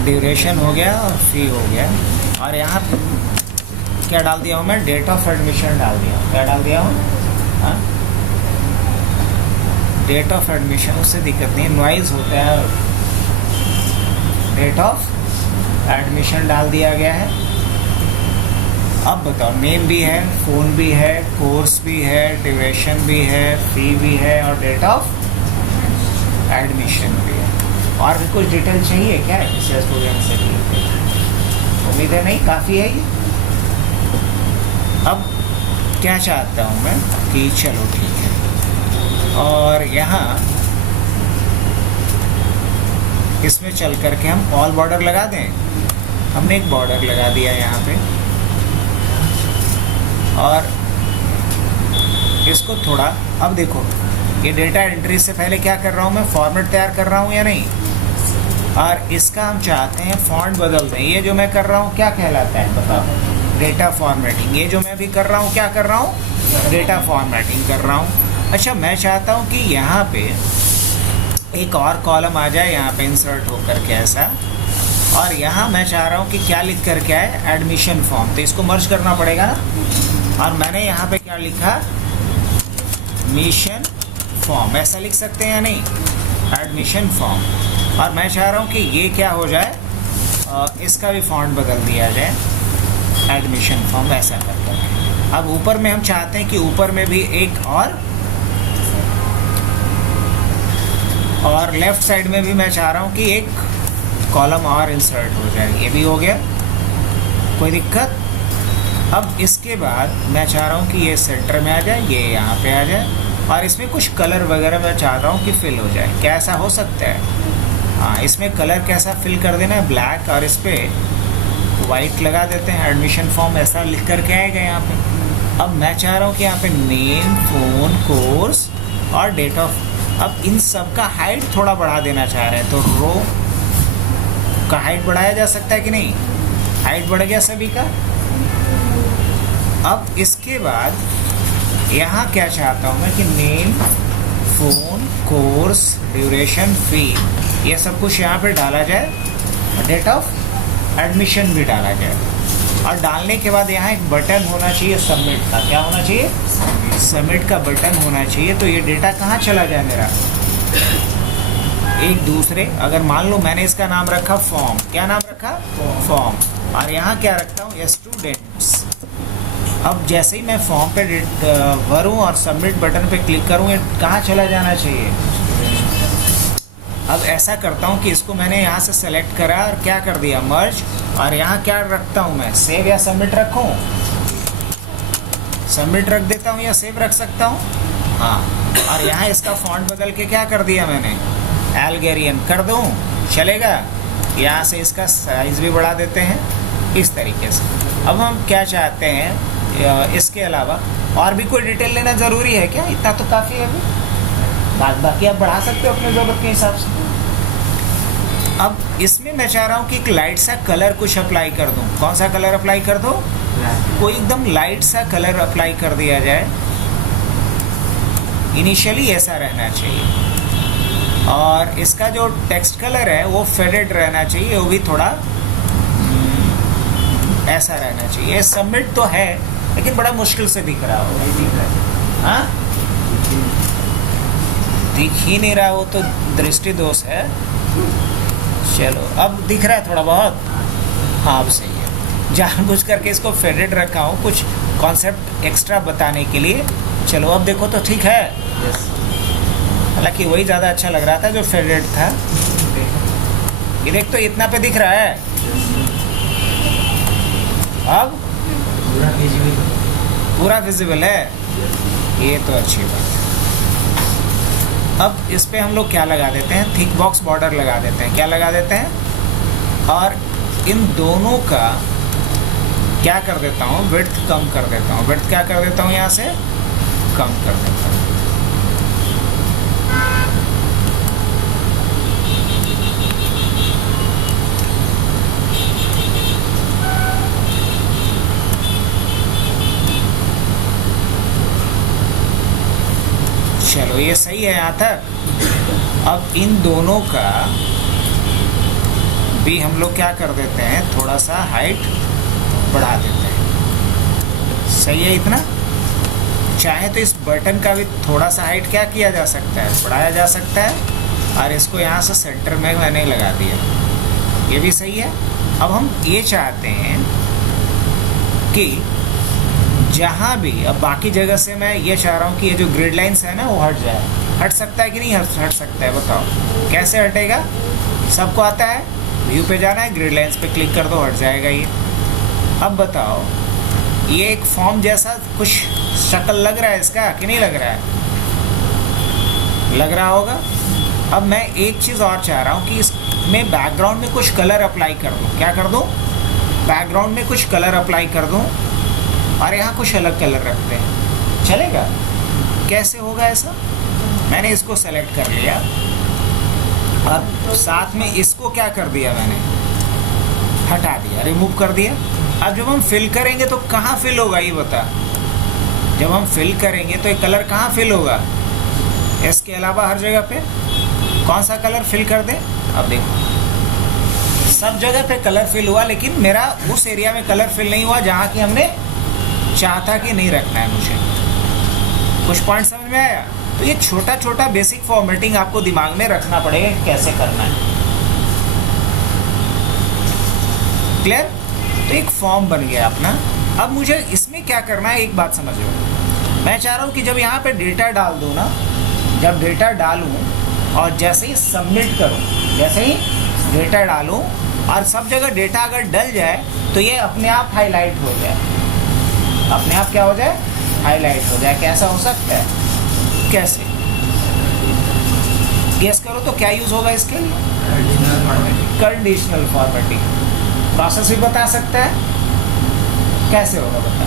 Duration हो गया और फी हो गया। और यहाँ क्या डाल दिया हूँ मैं, डेट ऑफ एडमिशन डाल दिया हूँ। क्या डाल दिया हूँ, हाँ, डेट ऑफ एडमिशन, उससे दिक्कत नहीं, नॉइज़ होता है। डेट ऑफ एडमिशन डाल दिया गया है। अब बताओ, नेम भी है, फ़ोन भी है, कोर्स भी है, ड्यूरेशन भी है, फ़ी भी है और डेट ऑफ एडमिशन भी है। और भी कुछ डिटेल चाहिए क्या किसी स्टूडेंट से? उम्मीद है नहीं, काफ़ी है ये। अब क्या चाहता हूँ मैं कि चलो ठीक है, और यहाँ इसमें चल करके हम ऑल बॉर्डर लगा दें। हमने एक बॉर्डर लगा दिया यहाँ पे, और इसको थोड़ा, अब देखो ये डेटा एंट्री से पहले क्या कर रहा हूँ मैं, फॉर्मेट तैयार कर रहा हूँ या नहीं, और इसका हम चाहते हैं फॉन्ट बदल दें। ये जो मैं कर रहा हूँ क्या कहलाता है बताओ, डेटा फॉर्मेटिंग। ये जो मैं भी कर रहा हूँ क्या कर रहा हूँ, डेटा फॉर्मेटिंग कर रहा हूँ। अच्छा, मैं चाहता हूँ कि यहाँ पे एक और कॉलम आ जाए, यहाँ पे इंसर्ट होकर के ऐसा, और यहाँ मैं चाह रहा हूँ कि क्या लिख कर के आए, एडमिशन फॉर्म। तो इसको मर्ज करना पड़ेगा ना, और मैंने यहाँ पे क्या लिखा, मिशन फॉर्म, ऐसा लिख सकते हैं या नहीं, एडमिशन फॉर्म। और मैं चाह रहा हूँ कि ये क्या हो जाए, इसका भी फॉन्ट बदल दिया जाए, एडमिशन फॉर्म, ऐसा कर करके। अब ऊपर में हम चाहते हैं कि ऊपर में भी एक और लेफ़्ट साइड में भी मैं चाह रहा हूँ कि एक कॉलम और इंसर्ट हो जाए। ये भी हो गया, कोई दिक्कत? अब इसके बाद मैं चाह रहा हूँ कि ये सेंटर में आ जाए, ये यहाँ पे आ जाए, और इसमें कुछ कलर वगैरह मैं चाह रहा हूँ कि फिल हो जाए। क्या ऐसा हो सकता है? हाँ, इसमें कलर कैसा फिल कर देना है, ब्लैक, और इस पर वाइट लगा देते हैं, एडमिशन फॉर्म ऐसा लिख करके आएगा यहाँ पे। अब मैं चाह रहा हूँ कि यहाँ पे नेम, फ़ोन, कोर्स और डेट ऑफ, अब इन सब का हाइट थोड़ा बढ़ा देना चाह रहे हैं, तो रो का हाइट बढ़ाया जा सकता है कि नहीं, हाइट बढ़ गया सभी का। अब इसके बाद यहाँ क्या चाहता हूँ मैं कि नेम, फ़ोन, कोर्स, ड्यूरेशन, फ़ी, ये सब कुछ यहाँ पे डाला जाए, डेट ऑफ एडमिशन भी डाला जाए। और डालने के बाद यहाँ एक बटन होना चाहिए सबमिट का। क्या होना चाहिए? सबमिट का बटन होना चाहिए। तो ये डेटा कहाँ चला जाए मेरा, एक दूसरे, अगर मान लो मैंने इसका नाम रखा फॉर्म, क्या नाम रखा, फॉर्म, और यहाँ क्या रखता हूँ, स्टूडेंट्स। अब जैसे ही मैं फॉर्म पे भरूँ और सबमिट बटन पे क्लिक करूँ, ये कहाँ चला जाना चाहिए। अब ऐसा करता हूँ कि इसको मैंने यहाँ से सेलेक्ट करा और क्या कर दिया, मर्ज, और यहाँ क्या रखता हूँ मैं, सेव या सबमिट रखूँ, सबमिट रख देता हूँ या सेव रख सकता हूँ, हाँ। और यहाँ इसका फॉन्ट बदल के क्या कर दिया मैंने, एल्गेरियन कर दूँ, चलेगा। यहाँ से इसका साइज़ भी बढ़ा देते हैं इस तरीके से। अब हम क्या चाहते हैं, इसके अलावा और भी कोई डिटेल लेना ज़रूरी है क्या, इतना तो काफ़ी है अभी, बाकी आप बढ़ा सकते हो अपने ज़रूरत के हिसाब से। अब इसमें मैं चाह रहा हूँ कि एक लाइट सा कलर कुछ अप्लाई कर दूँ। कौन सा कलर अप्लाई कर दो, कोई एकदम लाइट सा कलर अप्लाई कर दिया जाए। इनिशियली ऐसा रहना चाहिए, और इसका जो टेक्स्ट कलर है वो फेडेड रहना चाहिए, वो भी थोड़ा ऐसा रहना चाहिए। सबमिट तो है लेकिन बड़ा मुश्किल से दिख रहा हो, हाँ, दिख ही नहीं रहा, वो तो दृष्टि दोष है। चलो अब दिख रहा है थोड़ा बहुत, हाँ अब सही है। जानबूझ करके इसको फेडेड रखा हूँ कुछ कॉन्सेप्ट एक्स्ट्रा बताने के लिए। चलो अब देखो तो ठीक है, हालांकि वही ज़्यादा अच्छा लग रहा था जो फेडेड था। ये देख तो इतना पे दिख रहा है, अब पूरा विजिबल है, ये तो अच्छी बात है। अब इस पे हम लोग क्या लगा देते हैं, थिक बॉक्स बॉर्डर लगा देते हैं। क्या लगा देते हैं, और इन दोनों का क्या कर देता हूँ, विड्थ कम कर देता हूँ। विड्थ क्या कर देता हूँ, यहाँ से कम कर देता हूँ। चलो ये सही है यहाँ तक। अब इन दोनों का भी हम लोग क्या कर देते हैं, थोड़ा सा हाइट बढ़ा देते हैं। सही है इतना। चाहे तो इस बटन का भी थोड़ा सा हाइट क्या किया जा सकता है, बढ़ाया जा सकता है। और इसको यहाँ से सेंटर में मैंने लगा दिया, ये भी सही है। अब हम ये चाहते हैं कि जहाँ भी, अब बाकी जगह से मैं ये चाह रहा हूँ कि ये जो ग्रिड लाइन्स है ना वो हट जाए। हट सकता है कि नहीं हट सकता है, बताओ कैसे हटेगा? सबको आता है, व्यू पे जाना है, ग्रिड लाइन्स पे क्लिक कर दो, हट जाएगा ये। अब बताओ, ये एक फॉर्म जैसा कुछ शक्ल लग रहा है इसका कि नहीं लग रहा है? लग रहा होगा। अब मैं एक चीज़ और चाह रहा हूँ कि इसमें बैकग्राउंड में कुछ कलर अप्लाई कर दूँ। क्या कर दूँ? बैकग्राउंड में कुछ कलर अप्लाई कर दूँ और यहाँ कुछ अलग कलर रखते हैं, चलेगा? कैसे होगा ऐसा? मैंने इसको सेलेक्ट कर लिया और साथ में इसको क्या कर दिया, मैंने हटा दिया, रिमूव कर दिया। अब जब हम फिल करेंगे तो कहाँ फिल होगा ये बता? जब हम फिल करेंगे तो ये कलर कहाँ फिल होगा? इसके अलावा हर जगह पे कौन सा कलर फिल कर दे? अब देखो सब जगह पे कलर फिल हुआ, लेकिन मेरा उस एरिया में कलर फिल नहीं हुआ जहाँ की हमने चाहता कि नहीं रखना है मुझे। कुछ पॉइंट समझ में आया? तो ये छोटा छोटा बेसिक फॉर्मेटिंग आपको दिमाग में रखना पड़ेगा कैसे करना है। क्लियर? तो एक फॉर्म बन गया अपना। अब मुझे इसमें क्या करना है, एक बात समझ लो। मैं चाह रहा हूँ कि जब यहाँ पे डेटा डाल दूँ ना, जब डेटा डालूँ और जैसे ही सबमिट करूँ, जैसे ही डेटा डालूँ और सब जगह डेटा अगर डल जाए तो ये अपने आप हाईलाइट हो जाए। अपने आप क्या हो जाए? हाईलाइट हो जाए। कैसा हो सकता है? कैसे? गेस करो तो क्या यूज होगा इसके लिए? Conditional formatting. प्रोसेस भी बता सकता है कैसे होगा, बता।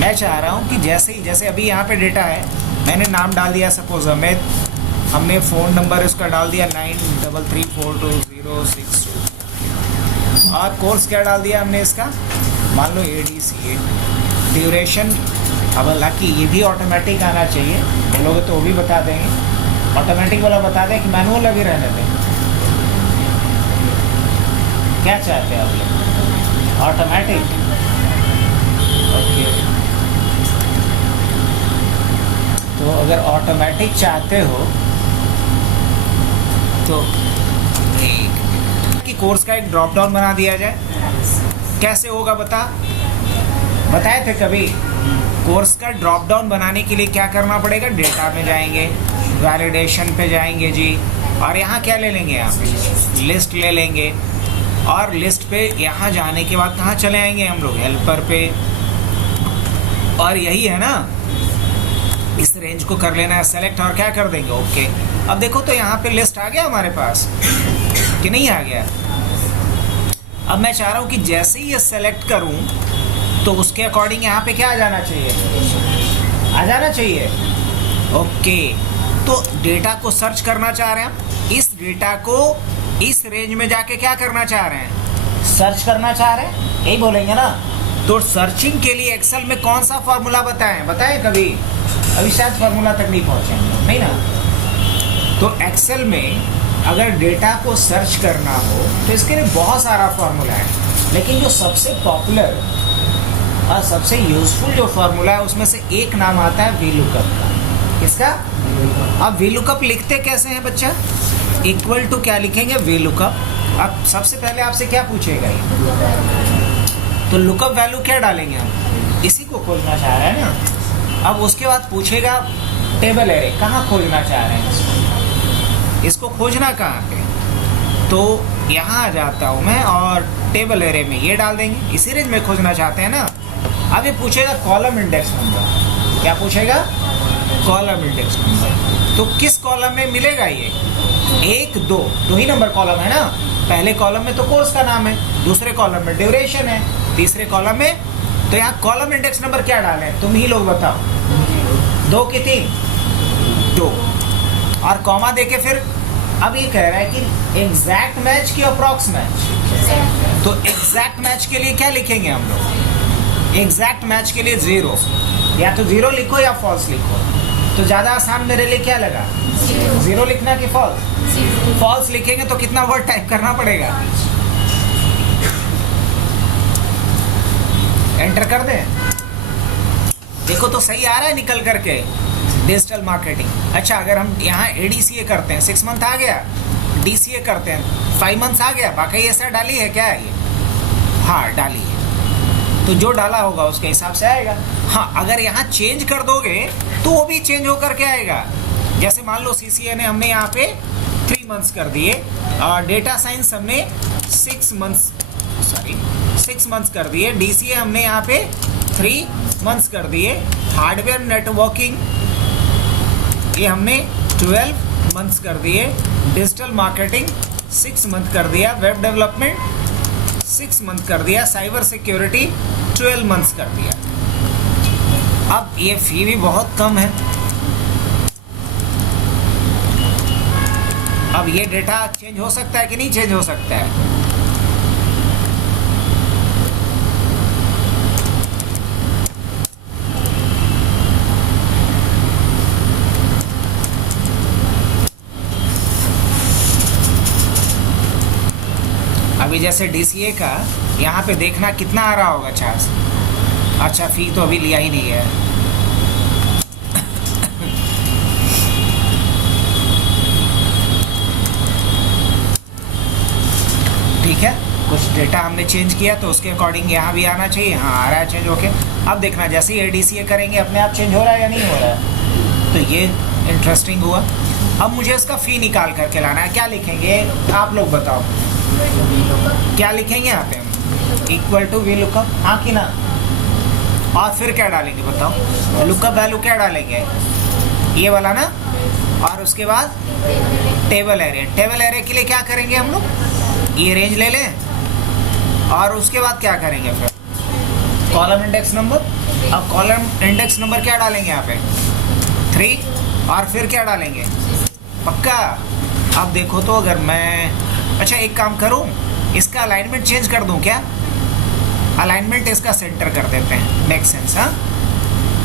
मैं चाह रहा हूँ कि जैसे ही, जैसे अभी यहाँ पे डेटा है, मैंने नाम डाल दिया, सपोज हमने फ़ोन नंबर इसका डाल दिया 93342062 और कोर्स क्या डाल दिया हमने इसका, मान लो ADCA। ड्यूरेशन, अब हालांकि ये भी ऑटोमेटिक आना चाहिए, बोलोगे तो वो भी बता देंगे। ऑटोमेटिक वाला बता दें कि मैनुअल अभी रहने दें? क्या चाहते हैं आप लोग? ऑटोमेटिक? ओके, तो अगर ऑटोमेटिक चाहते हो तो एक कि कोर्स का एक ड्रॉप डाउन बना दिया जाए। कैसे होगा बता? बताए थे कभी? कोर्स का ड्रॉप डाउन बनाने के लिए क्या करना पड़ेगा? डेटा में जाएंगे, वैलिडेशन पे जाएंगे जी, और यहाँ क्या ले लेंगे? आप लिस्ट ले लेंगे। और लिस्ट पे यहाँ जाने के बाद कहाँ चले आएंगे हम लोग? हेल्पर पे। और यही है ना, इस रेंज को कर लेना है सेलेक्ट और क्या कर देंगे? ओके। अब देखो तो यहाँ पे लिस्ट आ गया हमारे पास कि नहीं आ गया? अब मैं चाह रहा हूँ कि जैसे ही ये सेलेक्ट करूँ तो उसके अकॉर्डिंग यहाँ पे क्या आ जाना चाहिए? आ जाना चाहिए। ओके, तो डेटा को सर्च करना चाह रहे हैं। इस डेटा को इस रेंज में जाके क्या करना चाह रहे हैं? सर्च करना चाह रहे हैं, यही बोलेंगे ना। तो सर्चिंग के लिए एक्सेल में कौन सा फॉर्मूला बताएं कभी? अभी शायद फॉर्मूला तक नहीं पहुंचे नहीं ना। तो एक्सेल में अगर डेटा को सर्च करना हो तो इसके लिए बहुत सारा फॉर्मूला है, लेकिन जो सबसे पॉपुलर और सबसे यूजफुल जो फॉर्मूला है उसमें से एक नाम आता है VLOOKUP का। किसका? अब VLOOKUP लिखते कैसे हैं बच्चा? इक्वल टू क्या लिखेंगे? VLOOKUP। अब सबसे पहले आपसे क्या पूछेगा ये? तो लुकअप वैल्यू क्या डालेंगे हम? इसी को खोजना चाह रहे हैं ना। अब उसके बाद पूछेगा टेबल एरे, कहाँ खोजना चाह रहे हैं इसको खोजना कहाँ पे? तो यहाँ आ जाता हूँ मैं और टेबल एरे में ये डाल देंगे। इसी रेंज में खोजना चाहते हैं ना। अब ये पूछेगा कॉलम इंडेक्स नंबर। क्या पूछेगा? Column index number. तो किस कॉलम में मिलेगा ये? 1, 2 ही नंबर कॉलम है ना। पहले कॉलम में तो कोर्स का नाम है, दूसरे कॉलम में ड्यूरेशन है, तीसरे कॉलम में, तो यहाँ कॉलम इंडेक्स नंबर क्या डालें? तुम ही लोग बताओ। 2 की 3? 2। और कॉमा देके फिर अब ये कह रहा है कि एग्जैक्ट मैच की अप्रॉक्स मैच। तो एग्जैक्ट मैच के लिए क्या लिखेंगे हम लोग? एग्जैक्ट मैच के लिए 0, या तो 0 लिखो या फॉल्स लिखो। तो ज़्यादा आसान मेरे लिए क्या लगा? 0 लिखना कि फॉल्स? फॉल्स लिखेंगे तो कितना वर्ड टाइप करना पड़ेगा? एंटर कर दें। देखो तो सही आ रहा है निकल करके, डिजिटल मार्केटिंग। अच्छा, अगर हम यहाँ ADCA करते हैं 6 मंथ आ गया, DCA करते हैं 5 मंथ्स आ गया, बाकी ऐसा डाली है क्या है ये? हाँ डाली है, तो जो डाला होगा उसके हिसाब से आएगा। हाँ, अगर यहाँ चेंज कर दोगे तो वो भी चेंज होकर के आएगा। जैसे मान लो CCA ने हमने यहाँ पे 3 मंथ्स कर दिए, और डेटा साइंस हमने 6 मंथ्स कर दिए, DCA हमने यहाँ पे 3 मंथ्स कर दिए, हार्डवेयर नेटवर्किंग ये हमने 12 मंथ्स कर दिए, डिजिटल मार्केटिंग 6 मंथ कर दिया, वेब डेवलपमेंट 6 मंथ कर दिया, साइबर सिक्योरिटी 12 मंथ्स कर दिया। अब ये फी भी बहुत कम है। अब ये डेटा चेंज हो सकता है कि नहीं चेंज हो सकता है? अभी जैसे DCA का यहाँ पे देखना कितना आ रहा होगा चार्ज। अच्छा, फी तो अभी लिया ही नहीं है। ठीक है, कुछ डेटा हमने चेंज किया तो उसके अकॉर्डिंग यहाँ भी आना चाहिए। हाँ आ रहा है चेंज होके। अब देखना जैसे ही ADCA करेंगे अपने आप चेंज हो रहा है या नहीं हो रहा है, तो ये इंटरेस्टिंग हुआ। अब मुझे इसका फ़ी निकाल करके लाना है। क्या लिखेंगे आप लोग बताओ, क्या लिखेंगे यहाँ पे? इक्वल टू वी लुकअप, हाँ कि ना? और फिर क्या डालेंगे बताओ? लुकअप वैल्यू क्या डालेंगे? ये वाला ना। और उसके बाद टेबल एरे। टेबल एरे के लिए क्या करेंगे हम लोग? ये रेंज ले लें, और उसके बाद क्या करेंगे फिर? Column index number. अब कॉलम इंडेक्स नंबर क्या डालेंगे यहाँ पे? 3। और फिर क्या डालेंगे? पक्का? अब देखो तो अगर मैं, अच्छा एक काम करूं, इसका अलाइनमेंट चेंज कर दूं क्या? अलाइनमेंट इसका सेंटर कर देते हैं, मेक सेंस। हाँ,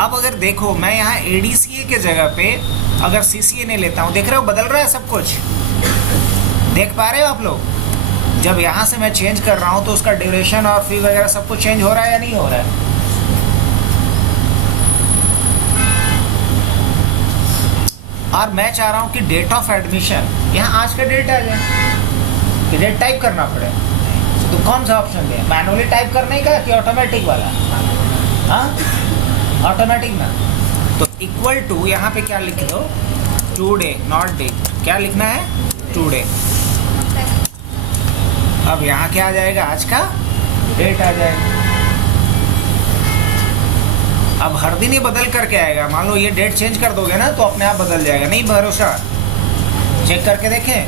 अब अगर देखो मैं यहाँ ADCA के जगह पे अगर CCA ने लेता हूँ, देख रहे हो बदल रहा है सब कुछ, देख पा रहे हो आप लोग? जब यहाँ से मैं चेंज कर रहा हूँ तो उसका ड्यूरेशन और फी वगैरह सब कुछ चेंज हो रहा है या नहीं हो रहा है? और मैं चाह रहा हूँ कि डेट ऑफ एडमिशन यहाँ आज का डेट आ जाए, कि डेट टाइप करना पड़े, तो कौन सा ऑप्शन दें? मैनुअली टाइप करने का कि ऑटोमेटिक वाला? हाँ, ऑटोमेटिक ना। तो इक्वल टू यहाँ पे क्या लिख दो? Today, not date. क्या लिखना है? टुडे। अब यहाँ क्या आ जाएगा? आज का डेट आ जाएगा। अब हर दिन ये बदल करके आएगा। मान लो ये डेट चेंज कर दोगे ना तो अपने आप बदल जाएगा। नहीं भरोसा? चेक करके देखें।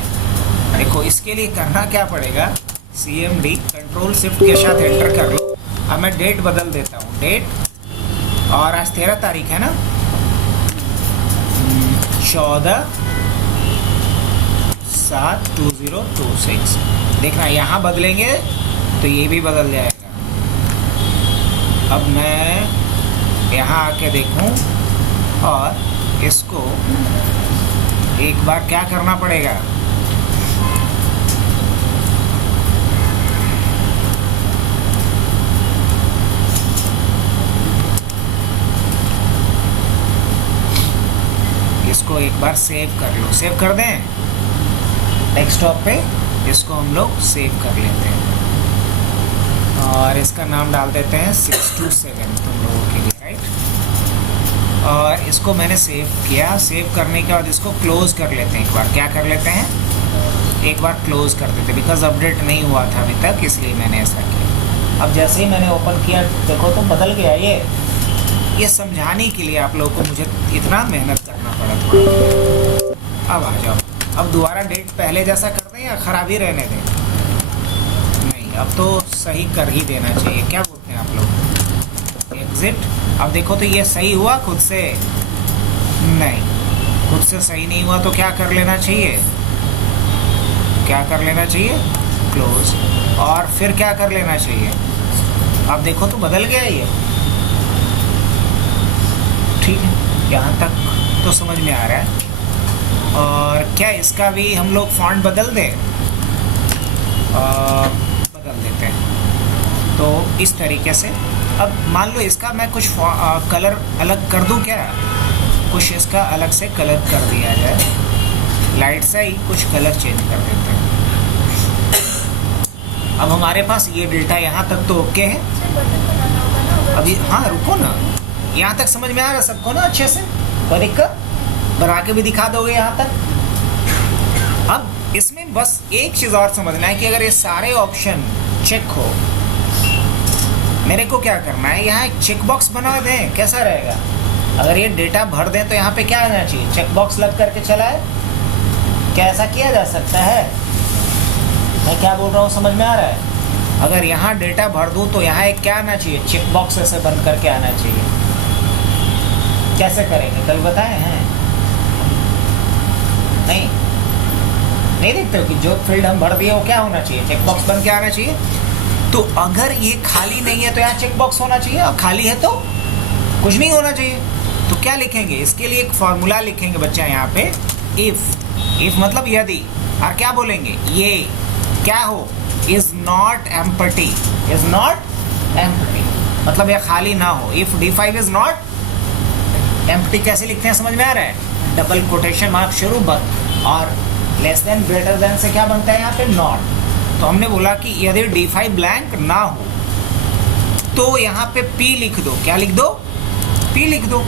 देखो इसके लिए करना क्या पड़ेगा? CMD कंट्रोल शिफ्ट के साथ एंटर कर लो। अब मैं डेट बदल देता हूँ, डेट, और आज 13 तारीख है ना, 14/7/2026। देखना यहाँ बदलेंगे तो ये भी बदल जाएगा। अब मैं यहाँ आके देखूँ और इसको एक बार क्या करना पड़ेगा? इसको एक बार सेव कर लो। सेव कर दें डेस्कटॉप पे, इसको हम लोग सेव कर लेते हैं और इसका नाम डाल देते हैं 627 तुम लोगों के लिए, राइट। और इसको मैंने सेव किया। सेव करने के बाद इसको क्लोज कर लेते हैं। एक बार क्या कर लेते हैं? एक बार क्लोज कर देते, बिकॉज अपडेट नहीं हुआ था अभी तक, इसलिए मैंने ऐसा किया। अब जैसे ही मैंने ओपन किया देखो तो बदल गया। ये समझाने के लिए आप लोगों को मुझे इतना मेहनत करना पड़ा था। अब आ जाओ। अब दोबारा डेट पहले जैसा कर दें या ख़राब ही रहने दें? नहीं, अब तो सही कर ही देना चाहिए। क्या बोलते हैं आप लोग? एग्जिट। अब देखो तो ये सही हुआ खुद से? नहीं, खुद से सही नहीं हुआ तो क्या कर लेना चाहिए? क्या कर लेना चाहिए? क्लोज। और फिर क्या कर लेना चाहिए? अब देखो तो बदल गया ये। ठीक है, यहाँ तक तो समझ में आ रहा है। और क्या इसका भी हम लोग फॉन्ट बदल दें? बदल देते हैं। तो इस तरीके से अब मान लो इसका मैं कुछ कलर अलग कर दूं क्या? कुछ इसका अलग से कलर कर दिया जाए, लाइट सा ही कुछ कलर चेंज कर देते हैं। अब हमारे पास ये डेटा यहाँ तक तो ओके है। अभी हाँ रुको ना, यहाँ तक समझ में आ रहा सबको ना अच्छे से? कोई दिक्कत? बना के भी दिखा दोगे यहाँ तक? अब इसमें बस एक चीज़ और समझना है कि अगर ये सारे ऑप्शन चेक हो, मेरे को क्या करना है, यहाँ एक चेक बॉक्स बना दें, कैसा रहेगा? अगर ये डेटा भर दें तो यहाँ पे क्या आना चाहिए? चेक बॉक्स लग करके चला है। क्या ऐसा किया जा सकता है? मैं क्या बोल रहा हूँ समझ में आ रहा है? अगर यहाँ डेटा भर दूँ तो यहाँ एक क्या आना चाहिए? चेक बॉक्स ऐसे बंद करके आना चाहिए। कैसे करेंगे कभी बताए हैं? नहीं देखते हो कि जो फील्ड हम भर दिए वो क्या होना चाहिए? चेक बॉक्स बन के आना चाहिए। तो अगर ये खाली नहीं है तो यहाँ चेक बॉक्स होना चाहिए, और खाली है तो कुछ नहीं होना चाहिए। तो क्या लिखेंगे? इसके लिए एक फॉर्मूला लिखेंगे बच्चा यहाँ पे, इफ मतलब यदि, और क्या बोलेंगे? ये क्या हो? Is not empty, is not empty मतलब ये खाली ना हो। If D5 is not empty कैसे लिखते हैं समझ में आ रहा है? डबल कोटेशन मार्क शुरू बंद, और लेस देन ग्रेटर देन से क्या बनता है यहाँ पे? नॉट। तो हमने बोला कि यदि D5 ब्लैंक ना हो तो यहाँ पे P लिख दो। क्या लिख दो? P लिख दो,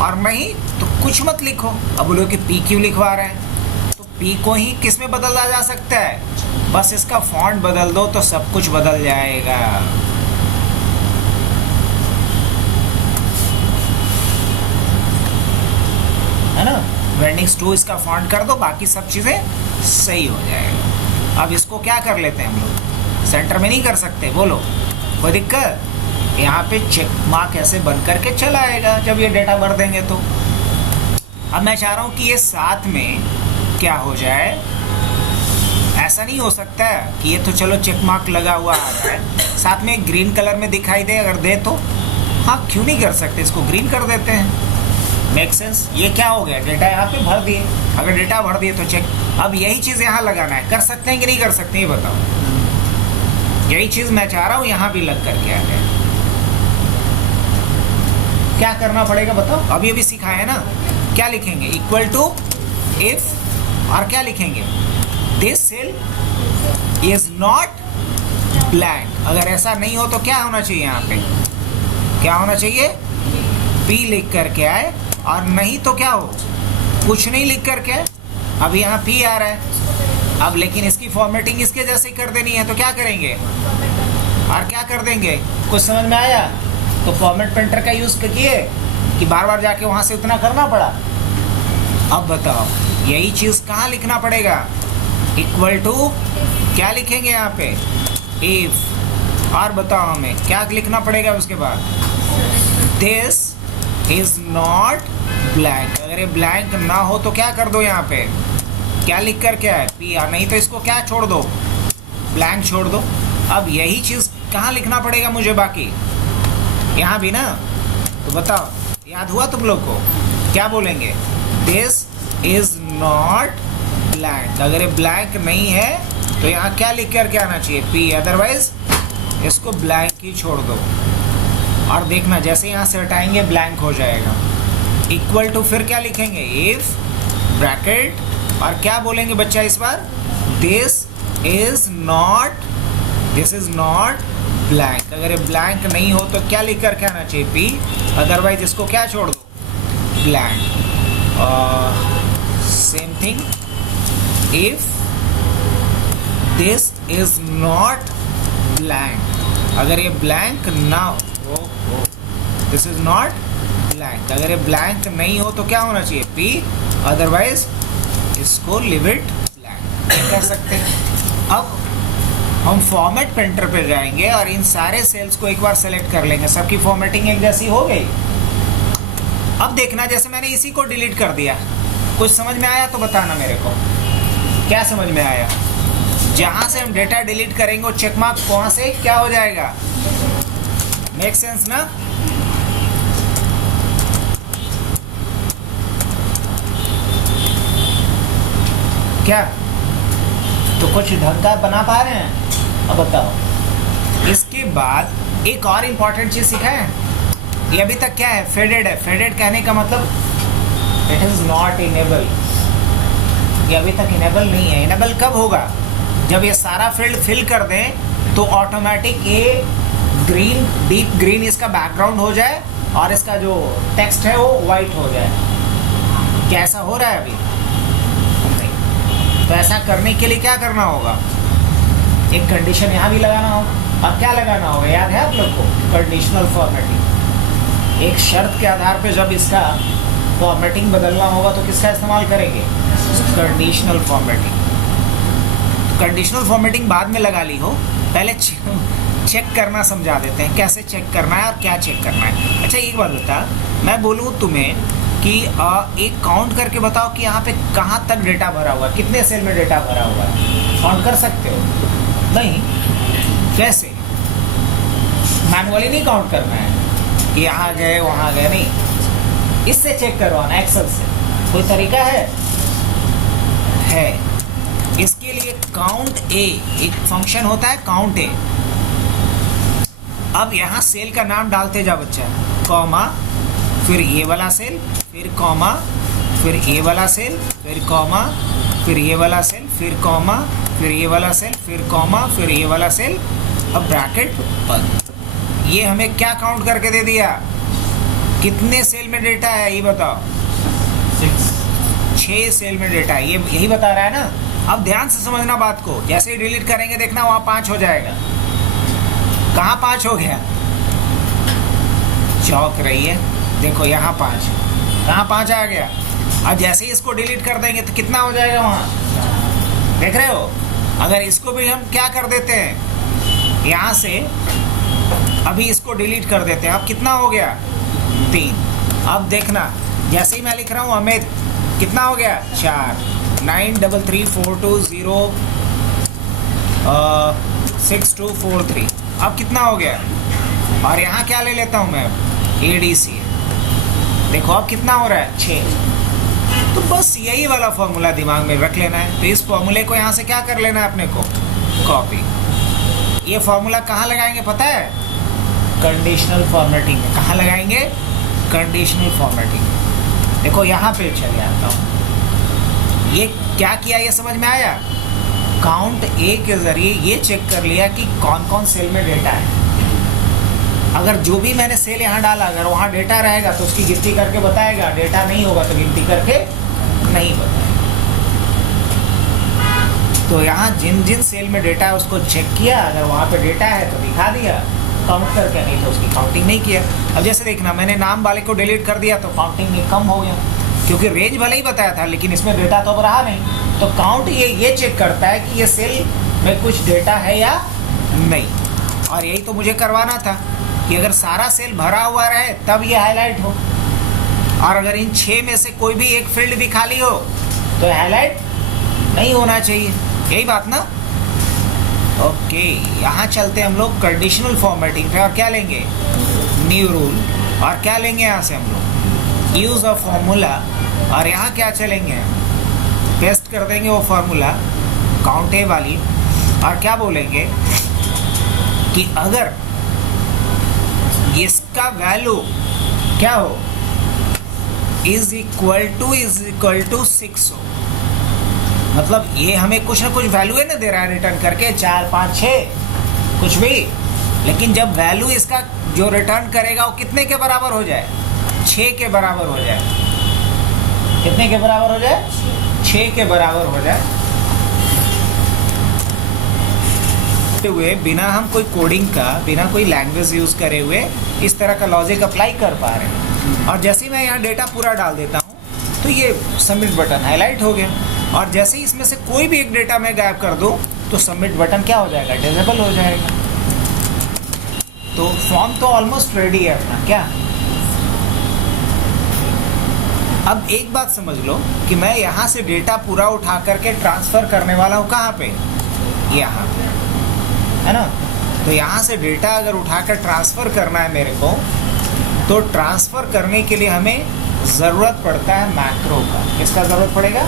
और नहीं तो कुछ मत लिखो। अब बोलो कि P क्यों लिखवा रहे हैं? तो P को ही किस में बदला जा सकता है? बस इसका फॉन्ट बदल दो तो सब कुछ बदल जाएगा। है ना? वेंडिंग्स 2 इसका फॉन्ट कर दो, बाकी सब चीज़ें सही हो जाएगा। अब इसको क्या कर लेते हैं हम लोग? सेंटर में नहीं कर सकते, बोलो कोई दिक्कत? यहाँ पे चेक मार्क ऐसे बन करके चला आएगा जब ये डेटा भर देंगे तो। अब मैं चाह रहा हूँ कि ये साथ में क्या हो जाए, ऐसा नहीं हो सकता है कि ये तो चलो चेक मार्क लगा हुआ आ रहा है, साथ में ग्रीन कलर में दिखाई दे। अगर दे तो हाँ, क्यों नहीं कर सकते? इसको ग्रीन कर देते हैं। Make sense? ये क्या हो गया? डेटा यहाँ पे भर दिए। अगर डेटा भर दिए तो चेक। अब यही चीज़ यहाँ लगाना है, कर सकते हैं कि नहीं कर सकते ये बताओ? यही चीज़ मैं चाह रहा हूँ यहाँ भी लग करके आ जाए। क्या करना पड़ेगा बताओ? अभी अभी सिखाया है ना। क्या लिखेंगे? इक्वल टू इफ, और क्या लिखेंगे? This cell is not blank. अगर ऐसा नहीं हो तो क्या होना चाहिए? यहाँ पे क्या होना चाहिए? P लिख करके आए, और नहीं तो क्या हो? कुछ नहीं लिख करके आए। अब यहाँ P आ रहा है, अब लेकिन इसकी फॉर्मेटिंग इसके जैसे ही कर देनी है, तो क्या करेंगे? और क्या कर देंगे? कुछ समझ में आया? तो फॉर्मेट प्रिंटर का यूज़ किए कि बार बार जाके वहाँ से उतना करना पड़ा। अब बताओ यही चीज़ कहाँ लिखना पड़ेगा? इक्वल टू क्या लिखेंगे यहाँ पे? इफ। और बताओ हमें क्या लिखना पड़ेगा उसके बाद? This is not blank. अगर ये ब्लैंक ना हो तो क्या कर दो? यहाँ पे क्या लिख कर क्या है? P। नहीं तो इसको क्या छोड़ दो? ब्लैंक छोड़ दो। अब यही चीज़ कहाँ लिखना पड़ेगा मुझे बाकी? यहाँ भी ना। तो बताओ याद हुआ तुम लोग को? क्या बोलेंगे? This is not blank. अगर ये ब्लैंक नहीं है तो यहाँ क्या लिख कर के आना चाहिए? P। अदरवाइज इसको ब्लैंक ही छोड़ दो, और देखना जैसे यहाँ से हटाएंगे ब्लैंक हो जाएगा। इक्वल टू फिर क्या लिखेंगे? इफ ब्रैकेट, और क्या बोलेंगे बच्चा इस बार? This is not blank. अगर ये ब्लैंक नहीं हो तो क्या लिख कर के आना चाहिए? P। अदरवाइज इसको क्या छोड़ दो? Blank. Same thing, if this is not blank. अगर ये ब्लैंक ना हो, दिस इज नॉट ब्लैंक। अगर ये ब्लैंक नहीं हो तो क्या होना चाहिए? P। अदरवाइज इसको लिव इट ब्लैंक कह सकते हैं। अब हम फॉर्मेट प्रिंटर पे जाएंगे और इन सारे सेल्स को एक बार सेलेक्ट कर लेंगे। सबकी फॉर्मेटिंग एक जैसी हो गई। अब देखना जैसे मैंने इसी को डिलीट कर दिया, कुछ समझ में आया तो बताना मेरे को। क्या समझ में आया? जहाँ से हम डेटा डिलीट करेंगे वो चेक मार्क वहाँ से क्या हो जाएगा? मेक सेंस ना? क्या? तो कुछ ढंग का बना पा रहे हैं? अब बताओ। इसके बाद एक और इम्पॉर्टेंट चीज़ सीखा है, ये अभी तक क्या है? फेडेड है। फेडेड कहने का मतलब इट इज़ नॉट इनेबल, ये अभी तक इनेबल नहीं है। इनेबल कब होगा? जब ये सारा फील्ड फिल कर दें तो ऑटोमेटिक ये ग्रीन, डीप ग्रीन इसका बैकग्राउंड हो जाए और इसका जो टेक्स्ट है वो वाइट हो जाए। क्या ऐसा हो रहा है अभी? नहीं। तो ऐसा करने के लिए क्या करना होगा? एक कंडीशन यहाँ भी लगाना होगा। अब क्या लगाना होगा, याद है आप लोग को? Conditional formatting. एक शर्त के आधार पे जब इसका फॉर्मेटिंग बदलना होगा तो किसका इस्तेमाल करेंगे? Conditional formatting. कंडीशनल फॉर्मेटिंग बाद में लगा ली हो, पहले चेक करना समझा देते हैं, कैसे चेक करना है और क्या चेक करना है। अच्छा एक बात बता, मैं बोलूँ तुम्हें कि एक काउंट करके बताओ कि यहाँ पे कहाँ तक डेटा भरा हुआ है, कितने सेल में डेटा भरा हुआ है। काउंट कर सकते हो? नहीं। कैसे? मैनुअली नहीं काउंट करना है कि यहाँ गए वहाँ गए, नहीं। इससे चेक करवाना, एक्सेल से। कोई तरीका है? इसके लिए काउंट ए एक फंक्शन होता है, काउंट ए। अब यहाँ सेल का नाम डालते जा बच्चा, कॉमा, फिर ये वाला सेल, फिर कॉमा, फिर ये वाला सेल, फिर कॉमा, फिर ये वाला सेल, फिर कॉमा, फिर ये वाला सेल, फिर कॉमा, फिर ये वाला सेल, अब ब्रैकेट बंद। ये हमें क्या काउंट करके दे दिया? कितने सेल में डेटा है ये बताओ? 6 सेल में डेटा है, ये यही बता रहा है ना। अब ध्यान से समझना बात को, जैसे ही डिलीट करेंगे देखना वहाँ 5 हो जाएगा। कहाँ 5 हो गया? चौंक रही है, देखो यहाँ 5, कहाँ 5 आ गया। अब जैसे ही इसको डिलीट कर देंगे तो कितना हो जाएगा वहाँ? देख रहे हो? अगर इसको भी हम क्या कर देते हैं, यहाँ से अभी इसको डिलीट कर देते हैं, अब कितना हो गया? 3। अब देखना जैसे ही मैं लिख रहा हूँ अमित, कितना हो गया? 4। 93342 6243। अब कितना हो गया? और यहाँ क्या ले लेता हूँ मैं? ADC। देखो अब कितना हो रहा है? 6। तो बस यही वाला फॉर्मूला दिमाग में रख लेना है। तो इस फॉर्मूले को यहाँ से क्या कर लेना है अपने को? कॉपी। ये फॉर्मूला कहाँ लगाएंगे पता है? कंडीशनल फॉर्मेटिंग में। कहाँ लगाएंगे? Conditional formatting. देखो यहाँ पे चले आता हूँ, ये क्या किया ये समझ में आया? काउंट ए के ज़रिए ये चेक कर लिया कि कौन कौन सेल में डेटा है। अगर जो भी मैंने सेल यहाँ डाला अगर वहाँ डेटा रहेगा तो उसकी गिनती करके बताएगा, डेटा नहीं होगा तो गिनती करके नहीं बताएगा। तो यहाँ जिन जिन सेल में डेटा है उसको चेक किया, अगर वहाँ पे डेटा है तो दिखा दिया काउंट करके, नहीं तो उसकी काउंटिंग नहीं किया। अब जैसे देखना, मैंने नाम वाले को डिलीट कर दिया तो काउंटिंग में कम हो गया, क्योंकि रेंज भले ही बताया था लेकिन इसमें डेटा तो अब रहा नहीं। तो काउंट ये चेक करता है कि ये सेल में कुछ डेटा है या नहीं। और यही तो मुझे करवाना था कि अगर सारा सेल भरा हुआ रहे तब ये हाईलाइट हो, और अगर इन 6 में से कोई भी एक फील्ड भी खाली हो तो हाईलाइट नहीं होना चाहिए। यही बात ना? ओके, यहाँ चलते हम लोग कंडीशनल फॉर्मेटिंग पे, और क्या लेंगे? New rule. और क्या लेंगे यहाँ से हम लोग? Use of formula. और यहाँ क्या चलेंगे? पेस्ट कर देंगे वो फॉर्मूला काउंट ए वाली, और क्या बोलेंगे कि अगर इसका वैल्यू क्या हो? इज इक्वल टू 6 हो। मतलब ये हमें कुछ ना कुछ वैल्यू है ना दे रहा है रिटर्न करके, 4 5 6 कुछ भी, लेकिन जब वैल्यू इसका जो रिटर्न करेगा वो कितने के बराबर हो जाए? 6 के बराबर हो जाए। कितने के बराबर हो जाए? 6 के बराबर हो जाए। हुए बिना हम कोई कोडिंग का, बिना कोई लैंग्वेज यूज करे हुए इस तरह का लॉजिक अप्लाई कर पा रहे हैं। और जैसे ही मैं यहाँ डेटा पूरा डाल देता हूँ तो ये सबमिट बटन हाईलाइट हो गया, और जैसे ही इसमें से कोई भी एक डेटा मैं गायब कर दूँ तो सबमिट बटन क्या हो जाएगा? डिसेबल हो जाएगा। तो फॉर्म तो ऑलमोस्ट रेडी है अपना। क्या अब एक बात समझ लो कि मैं यहाँ से डेटा पूरा उठा करके ट्रांसफ़र करने वाला हूँ कहाँ पे? यहाँ पे, है ना? तो यहाँ से डेटा अगर उठाकर ट्रांसफ़र करना है मेरे को, तो ट्रांसफ़र करने के लिए हमें ज़रूरत पड़ता है मैक्रो का। किसका ज़रूरत पड़ेगा?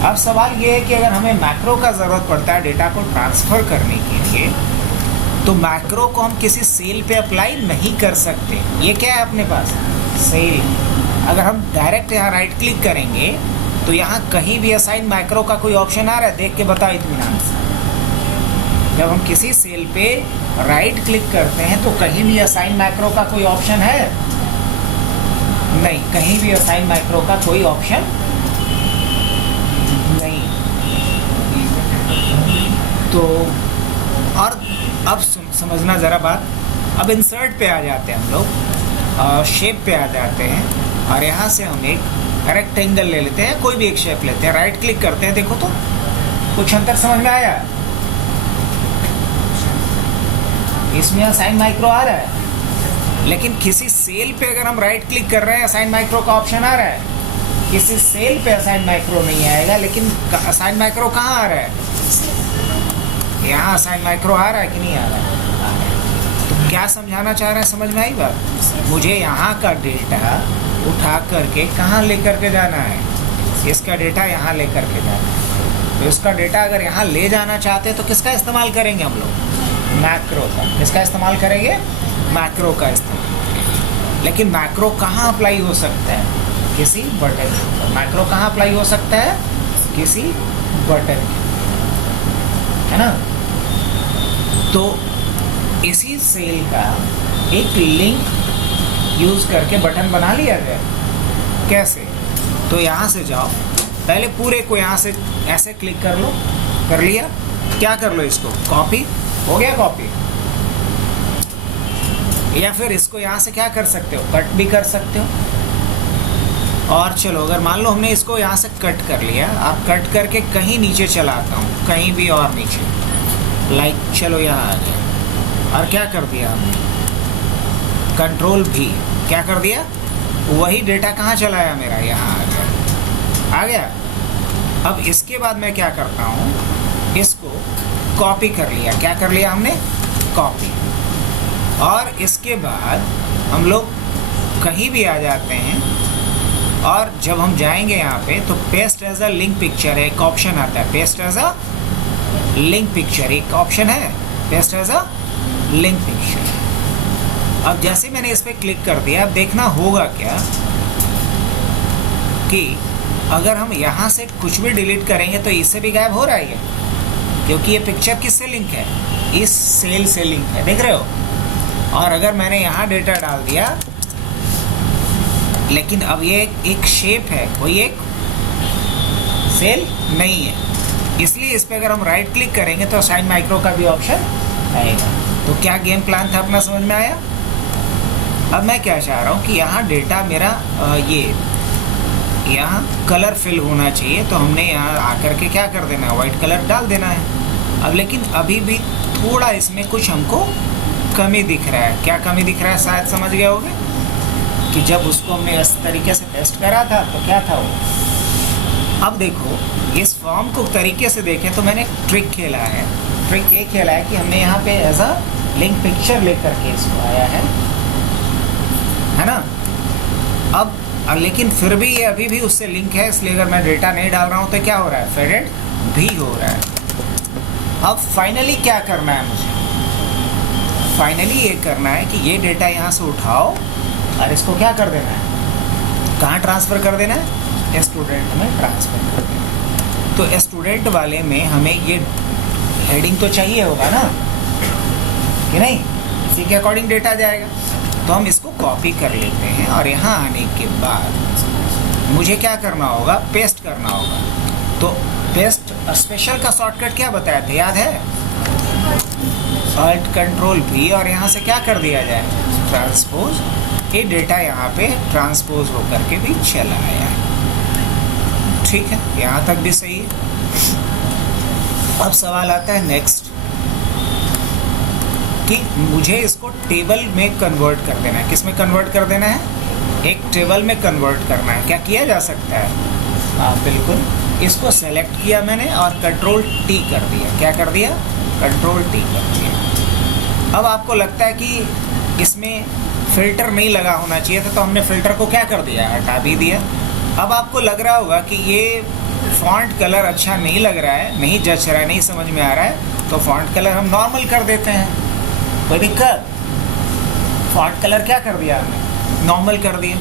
अब सवाल ये है कि अगर हमें मैक्रो का ज़रूरत पड़ता है डेटा को ट्रांसफ़र करने के लिए, तो मैक्रो को हम किसी सेल पे अप्लाई नहीं कर सकते। ये क्या है अपने पास? सेल। अगर हम डायरेक्ट यहाँ राइट क्लिक करेंगे तो यहाँ कहीं भी असाइन मैक्रो का कोई ऑप्शन आ रहा है? देख के बताओ इत्मीनान से। जब हम किसी सेल पे राइट क्लिक करते हैं तो कहीं भी असाइन मैक्रो का कोई ऑप्शन है? नहीं, कहीं भी असाइन मैक्रो का कोई ऑप्शन नहीं। तो और अब समझना ज़रा बात। अब इंसर्ट पे आ जाते हैं हम लोग, शेप पे आ जाते हैं और यहाँ से हम एक रेक्टेंगल ले लेते हैं, कोई भी एक शेप लेते हैं, राइट क्लिक करते हैं। देखो तो कुछ अंतर समझ में आया? इसमें असाइन माइक्रो आ रहा है, लेकिन किसी सेल पे अगर हम राइट क्लिक कर रहे हैं असाइन माइक्रो का ऑप्शन आ रहा है। किसी सेल पे असाइन माइक्रो नहीं आएगा, लेकिन असाइन माइक्रो कहाँ आ रहा है? यहाँ असाइन माइक्रो आ रहा है कि नहीं आ रहा है? तो क्या समझाना चाह रहे हैं, समझ में आई बात? मुझे यहाँ का डेटा उठा करके कहाँ लेकर के जाना है? इसका डेटा यहाँ लेकर के जाना है। तो इसका डेटा अगर यहाँ ले जाना चाहते हैं तो किसका इस्तेमाल करेंगे हम लोग? मैक्रो का। किसका इस्तेमाल करेंगे? मैक्रो का इस्तेमाल। लेकिन मैक्रो कहाँ अप्लाई हो सकता है? किसी बटन के ऊपर। मैक्रो कहाँ अप्लाई हो सकता है? किसी बटन के, है ना? तो इसी सेल का एक लिंक यूज़ करके बटन बना लिया गया। कैसे? तो यहाँ से जाओ, पहले पूरे को यहाँ से ऐसे क्लिक कर लो, कर लिया। क्या कर लो? इसको कॉपी हो गया, कॉपी। या फिर इसको यहाँ से क्या कर सकते हो? कट भी कर सकते हो। और चलो अगर मान लो हमने इसको यहाँ से कट कर लिया, आप कट करके कहीं नीचे चलाता हूँ, कहीं भी और नीचे, लाइक चलो यहाँ आ गया। और क्या कर दिया हमने? कंट्रोल भी क्या कर दिया? वही डेटा कहाँ चलाया मेरा? यहाँ आ गया, आ गया। अब इसके बाद मैं क्या करता हूँ? इसको कॉपी कर लिया। क्या कर लिया हमने? कॉपी। और इसके बाद हम लोग कहीं भी आ जाते हैं और जब हम जाएंगे यहाँ पे तो paste as a link picture एक ऑप्शन आता है। Paste as a link picture एक ऑप्शन है, paste as a link picture. अब जैसे मैंने इस पर क्लिक कर दिया, अब देखना होगा क्या कि अगर हम यहाँ से कुछ भी डिलीट करेंगे तो इससे भी गायब हो रहा है, क्योंकि ये पिक्चर किससे लिंक है? इस सेल से लिंक है, देख रहे हो। और अगर मैंने यहाँ डेटा डाल दिया, लेकिन अब ये एक शेप है, कोई एक सेल नहीं है, इसलिए इस पर अगर हम राइट क्लिक करेंगे तो असाइन माइक्रो का भी ऑप्शन आएगा। तो क्या गेम प्लान था अपना, समझ में आया? अब मैं क्या चाह रहा हूँ कि यहाँ डेटा मेरा ये यहाँ कलर फिल होना चाहिए, तो हमने यहाँ आकर के क्या कर देना है? वाइट कलर डाल देना है। अब लेकिन अभी भी थोड़ा इसमें कुछ हमको कमी दिख रहा है। क्या कमी दिख रहा है? शायद समझ गए होगे कि जब उसको हमने इस तरीके से टेस्ट करा था तो क्या था वो। अब देखो, इस फॉर्म को तरीके से देखें तो मैंने ट्रिक खेला है। ट्रिक ये खेला है कि हमने यहाँ पे एज अ लिंक पिक्चर लेकर के इसको आया है ना। अब लेकिन फिर भी ये अभी भी उससे लिंक है, इसलिए अगर मैं डेटा नहीं डाल रहा हूँ तो क्या हो रहा है? फेडेड भी हो रहा है। अब फाइनली क्या करना है मुझे? फाइनली ये करना है कि ये डेटा यहाँ से उठाओ और इसको क्या कर देना है? कहाँ ट्रांसफ़र कर देना है? स्टूडेंट में ट्रांसफ़र कर देना है। तो स्टूडेंट वाले में हमें ये हेडिंग तो चाहिए होगा ना, कि नहीं? इसी के अकॉर्डिंग डेटा जाएगा। तो हम इसको कॉपी कर लेते हैं और यहाँ आने के बाद मुझे क्या करना होगा? पेस्ट करना होगा। तो पेस्ट स्पेशल का शॉर्टकट क्या बताया था, याद है? अल्ट कंट्रोल भी, और यहाँ से क्या कर दिया जाए? ट्रांसपोज। ये डेटा यहाँ पे ट्रांसपोज होकर के भी चला आया है। ठीक है, यहाँ तक भी सही है। अब सवाल आता है नेक्स्ट कि मुझे इसको टेबल में कन्वर्ट कर देना है। किस में कन्वर्ट कर देना है? एक टेबल में कन्वर्ट करना है। क्या किया जा सकता है? हाँ बिल्कुल, इसको सेलेक्ट किया मैंने और कंट्रोल टी कर दिया। क्या कर दिया? कंट्रोल टी कर दिया। अब आपको लगता है कि इसमें फ़िल्टर नहीं लगा होना चाहिए था, तो हमने फ़िल्टर को क्या कर दिया? हटा भी दिया। अब आपको लग रहा होगा कि ये फॉन्ट कलर अच्छा नहीं लग रहा है, नहीं जच रहा है, नहीं समझ में आ रहा है, तो फॉन्ट कलर हम नॉर्मल कर देते हैं, कोई दिक्कत? फॉन्ट कलर क्या कर दिया हमने? नॉर्मल कर दिया।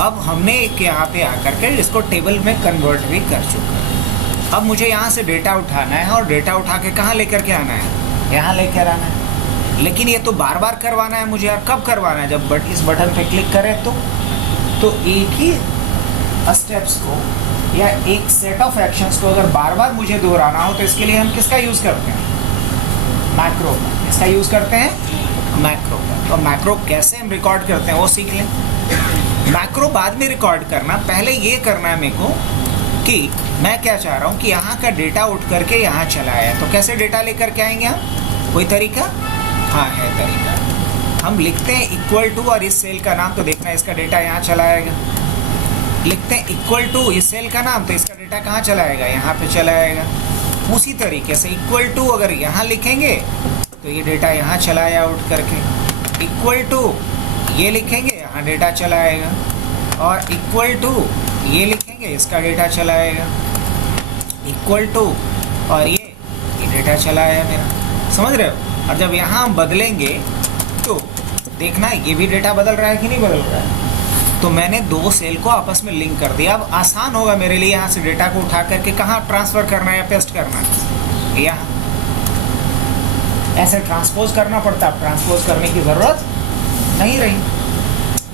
अब हमने एक यहाँ पे आकर के इसको टेबल में कन्वर्ट भी कर चुका है। अब मुझे यहाँ से डेटा उठाना है और डेटा उठा के कहाँ लेकर के आना है? यहाँ लेकर आना है। लेकिन ये तो बार बार करवाना है मुझे, और कब करवाना है? जब इस बटन पे क्लिक करें तो एक ही स्टेप्स को या एक सेट ऑफ एक्शंस को अगर बार बार मुझे दोहराना हो तो इसके लिए हम किसका यूज़ करते हैं? मैक्रो का। इसका यूज़ करते हैं मैक्रो का। तो मैक्रो कैसे हम रिकॉर्ड करते हैं वो सीख लें। मैक्रो बाद में रिकॉर्ड करना, पहले ये करना है मेरे को कि मैं क्या चाह रहा हूँ कि यहाँ का डेटा उठ करके यहाँ चला है। तो कैसे डेटा लेकर के आएंगे हम? कोई तरीका? हाँ है तरीका। हम लिखते हैं इक्वल टू और इस सेल का नाम, तो देखना इसका डेटा यहाँ चला आएगा। लिखते हैं इक्वल टू इस सेल का नाम, तो इसका डेटा कहाँ चला आएगा? यहाँ पे चला आएगा। उसी तरीके से इक्वल टू अगर यहाँ लिखेंगे तो ये डेटा यहाँ चला आया उठ करके। इक्वल टू ये लिखेंगे, यहाँ डेटा चला आएगा। और इक्वल टू ये लिखेंगे, इसका डेटा चला आएगा। इक्वल टू और ये डेटा चला आया मेरा। समझ रहे हो? और जब यहाँ हम बदलेंगे तो देखना ये भी डेटा बदल रहा है कि नहीं बदल रहा है। तो मैंने दो सेल को आपस में लिंक कर दिया। अब आसान होगा मेरे लिए यहाँ से डेटा को उठा करके कहाँ ट्रांसफ़र करना है या पेस्ट करना है। यहाँ ऐसे ट्रांसपोज करना पड़ता, अब ट्रांसपोज करने की ज़रूरत नहीं रही।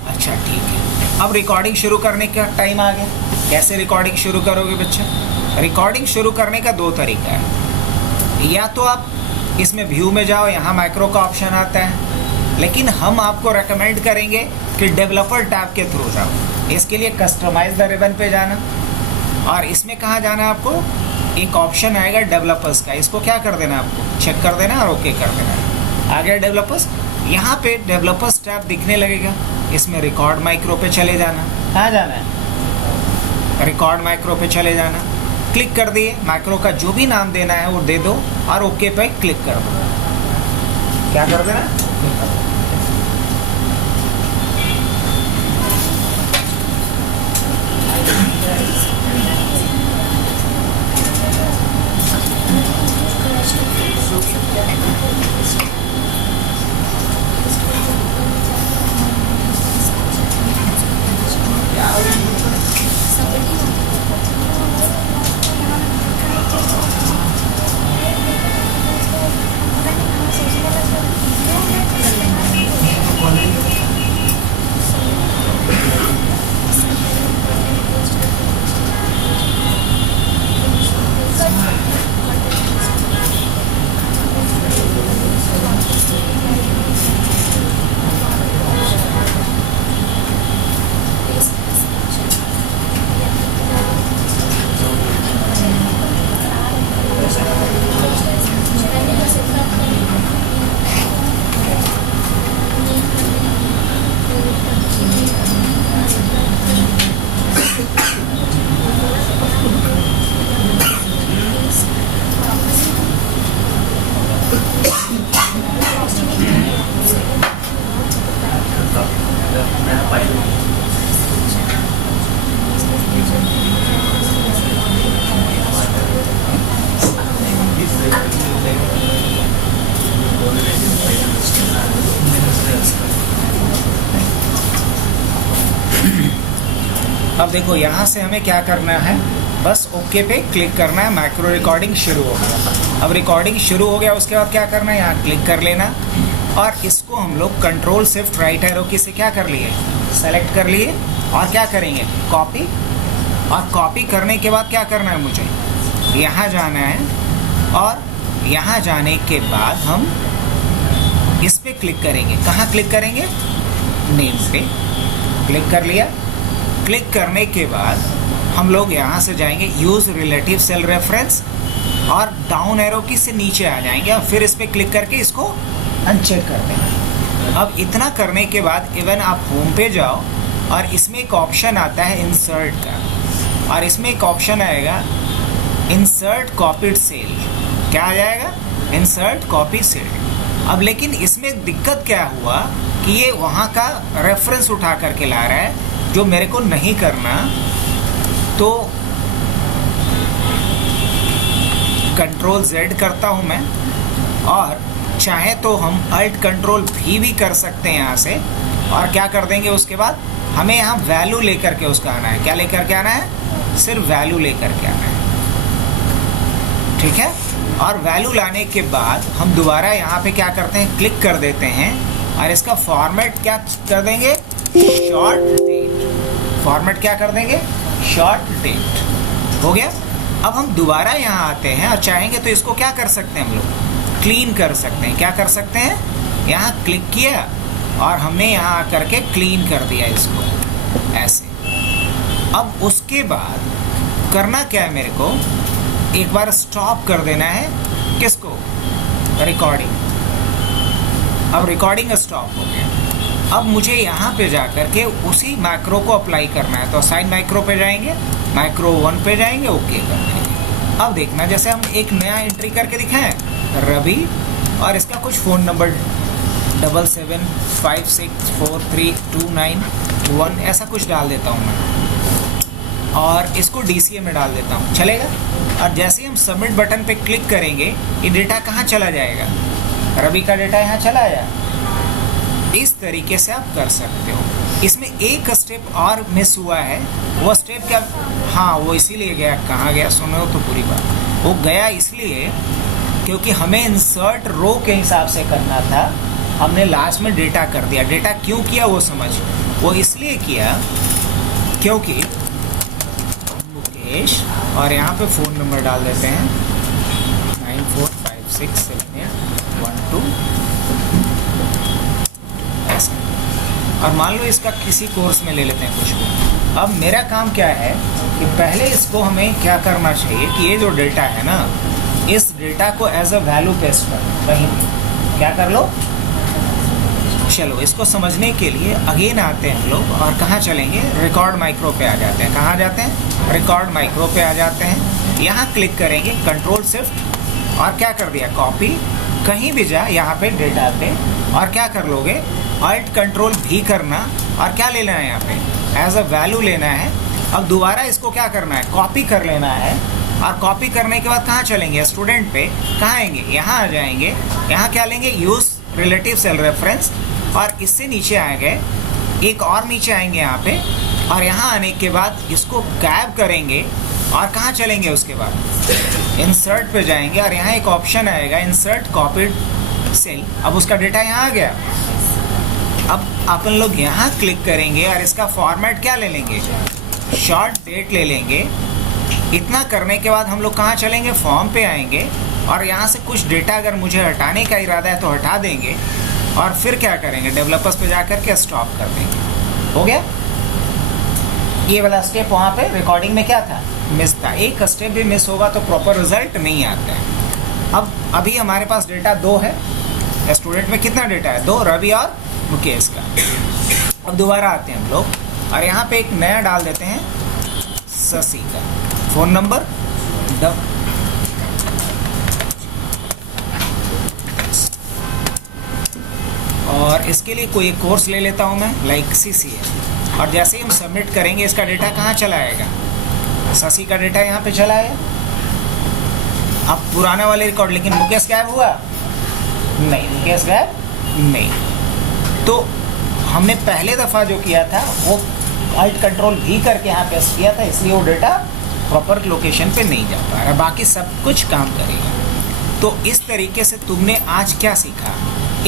अच्छा ठीक है, अब रिकॉर्डिंग शुरू करने का टाइम आ गया। कैसे रिकॉर्डिंग शुरू करोगे बच्चे? रिकॉर्डिंग शुरू करने का दो तरीका है। या तो आप इसमें व्यू में जाओ, यहाँ माइक्रो का ऑप्शन आता है, लेकिन हम आपको रेकमेंड करेंगे कि डेवलपर टैब के थ्रू जाओ। इसके लिए कस्टमाइज द रिबन पे जाना, और इसमें कहाँ जाना है आपको? एक ऑप्शन आएगा डेवलपर्स का, इसको क्या कर देना आपको? चेक कर देना और ओके कर देना। आ गया डेवलपर्स। यहाँ पे डेवलपर्स टैब दिखने लगेगा, इसमें रिकॉर्ड माइक्रो पे चले जाना। कहाँ जाना है? रिकॉर्ड माइक्रो पे चले जाना। क्लिक कर दिए, माइक्रो का जो भी नाम देना है वो दे दो और ओके पे क्लिक कर दो। क्या कर देना? अब देखो यहाँ से हमें क्या करना है, बस ओके पे क्लिक करना है। माइक्रो रिकॉर्डिंग शुरू हो गया। अब रिकॉर्डिंग शुरू हो गया, उसके बाद क्या करना है? यहाँ क्लिक कर लेना, और इसको हम लोग कंट्रोल शिफ्ट राइट एरो की से क्या कर लिए? सेलेक्ट कर लिए। और क्या करेंगे? कॉपी। और कॉपी करने के बाद क्या करना है मुझे? यहाँ जाना है, और यहाँ जाने के बाद हम इस पे क्लिक करेंगे। कहाँ क्लिक करेंगे? नेम पे क्लिक कर लिया। क्लिक करने के बाद हम लोग यहाँ से जाएंगे यूज़ रिलेटिव सेल रेफरेंस, और डाउन एरो की से नीचे आ जाएंगे, और फिर इस पर क्लिक करके इसको अनचेक कर देंगे। अब इतना करने के बाद इवन आप होम पे जाओ, और इसमें एक ऑप्शन आता है इंसर्ट का, और इसमें एक ऑप्शन आएगा इंसर्ट कॉपीड सेल। क्या आ जाएगा? Insert copy cell. अब लेकिन इसमें दिक्कत क्या हुआ कि ये वहाँ का रेफरेंस उठा करके ला रहा है, जो मेरे को नहीं करना। तो कंट्रोल Z करता हूँ मैं, और चाहे तो हम अल्ट कंट्रोल भी कर सकते हैं यहाँ से, और क्या कर देंगे उसके बाद हमें यहाँ वैल्यू लेकर के उसका आना है। क्या लेकर के आना है? सिर्फ वैल्यू लेकर के आना है, ठीक है। और वैल्यू लाने के बाद हम दोबारा यहाँ पे क्या करते हैं, क्लिक कर देते हैं, और इसका फॉर्मेट क्या कर देंगे, शॉर्ट डेट। फॉर्मेट क्या कर देंगे, शॉर्ट डेट। हो गया। अब हम दोबारा यहाँ आते हैं और चाहेंगे तो इसको क्या कर सकते हैं, हम लोग क्लीन कर सकते हैं। क्या कर सकते हैं, यहाँ क्लिक किया और हमने यहाँ आकर के क्लीन कर दिया इसको ऐसे। अब उसके बाद करना क्या है, मेरे को एक बार स्टॉप कर देना है, किसको, रिकॉर्डिंग। अब रिकॉर्डिंग स्टॉप हो गया। अब मुझे यहाँ पे जा कर के उसी मैक्रो को अप्लाई करना है, तो असाइन मैक्रो पे जाएंगे, मैक्रो 1 पे जाएंगे, ओके कर देंगे। अब देखना, जैसे हम एक नया एंट्री करके दिखाएं, रवि, और इसका कुछ फ़ोन नंबर 7756432921 ऐसा कुछ डाल देता हूँ मैं, और इसको DCA में डाल देता हूँ, चलेगा। और जैसे ही हम सबमिट बटन पे क्लिक करेंगे, ये डेटा कहाँ चला जाएगा, रवि का डेटा यहाँ चला आया। इस तरीके से आप कर सकते हो। इसमें एक स्टेप और मिस हुआ है, वो स्टेप क्या, हाँ वो इसीलिए गया, कहाँ गया सुनो तो पूरी बात। वो गया इसलिए क्योंकि हमें इंसर्ट रो के हिसाब से करना था, हमने लास्ट में डेटा कर दिया। डेटा क्यों किया वो समझ, वो इसलिए किया क्योंकि मुकेश, और यहाँ पे फ़ोन नंबर डाल देते हैं 94567812 ऐसा, और मान लो इसका किसी कोर्स में ले लेते हैं कुछ को। अब मेरा काम क्या है कि पहले इसको हमें क्या करना चाहिए कि ये जो डेटा है ना, इस डेटा को एज अ वैल्यू पेस्ट कर कहीं भी, क्या कर लो। चलो इसको समझने के लिए अगेन आते हैं हम लोग, और कहाँ चलेंगे, रिकॉर्ड माइक्रो पे आ जाते हैं। कहाँ जाते हैं, रिकॉर्ड माइक्रो पे आ जाते हैं। यहाँ क्लिक करेंगे, कंट्रोल शिफ्ट, और क्या कर दिया, कॉपी। कहीं भी जा यहाँ पे डेटा पे, और क्या कर लोगे, अल्ट कंट्रोल भी करना, और क्या ले लेना है यहाँ पे, एज अ वैल्यू लेना है। अब दोबारा इसको क्या करना है, कॉपी कर लेना है, और कॉपी करने के बाद कहाँ चलेंगे, स्टूडेंट पे, कहाँ आएंगे, यहाँ आ जाएंगे। यहाँ क्या लेंगे, यूज़ रिलेटिव सेल रेफरेंस, और इससे नीचे आ गए, एक और नीचे आएंगे यहाँ पे, और यहाँ आने के बाद इसको गायब करेंगे, और कहाँ चलेंगे उसके बाद, इंसर्ट पे जाएंगे, और यहाँ एक ऑप्शन आएगा इंसर्ट कॉपीड सेल। अब उसका डेटा यहाँ आ गया। अब अपन लोग यहाँ क्लिक करेंगे, और इसका फॉर्मेट क्या ले लेंगे, शॉर्ट डेट ले लेंगे। इतना करने के बाद हम लोग कहाँ चलेंगे, फॉर्म पे आएंगे, और यहाँ से कुछ डेटा अगर मुझे हटाने का इरादा है तो हटा देंगे, और फिर क्या करेंगे, डेवलपर्स पे जाकर के स्टॉप कर देंगे। हो गया। ये वाला स्टेप वहाँ पे रिकॉर्डिंग में क्या था, मिस था। एक स्टेप भी मिस होगा तो प्रॉपर रिजल्ट नहीं आता है। अब अभी हमारे पास डेटा 2 है, स्टूडेंट में कितना डेटा है, 2, रवि और मुकेश का। अब दोबारा आते हैं हम लोग, और यहाँ पे एक नया डाल देते हैं, शशि का फ़ोन नंबर और इसके लिए कोई एक कोर्स ले लेता हूँ मैं, लाइक CCA। और जैसे ही हम सबमिट करेंगे, इसका डेटा कहाँ चला आएगा, शशि का डेटा यहाँ पे चला आया। अब पुराने वाले रिकॉर्ड, लेकिन मुकेश गायब हुआ नहीं, मुकेश गायब नहीं। तो हमने पहले दफ़ा जो किया था वो अल्ट कंट्रोल भी करके यहाँ पेस्ट किया था, इसलिए वो डेटा प्रॉपर लोकेशन पे नहीं जा पा रहा, बाकी सब कुछ काम करेगा। तो इस तरीके से तुमने आज क्या सीखा,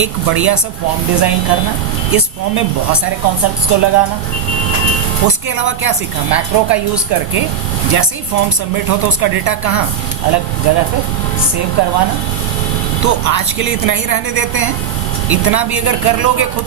एक बढ़िया सा फॉर्म डिज़ाइन करना, इस फॉर्म में बहुत सारे कॉन्सेप्ट्स को लगाना। उसके अलावा क्या सीखा, मैक्रो का यूज़ करके जैसे ही फॉर्म सबमिट हो तो उसका डेटा कहाँ, अलग जगह पे सेव करवाना। तो आज के लिए इतना ही रहने देते हैं। इतना भी अगर कर लोगे खुद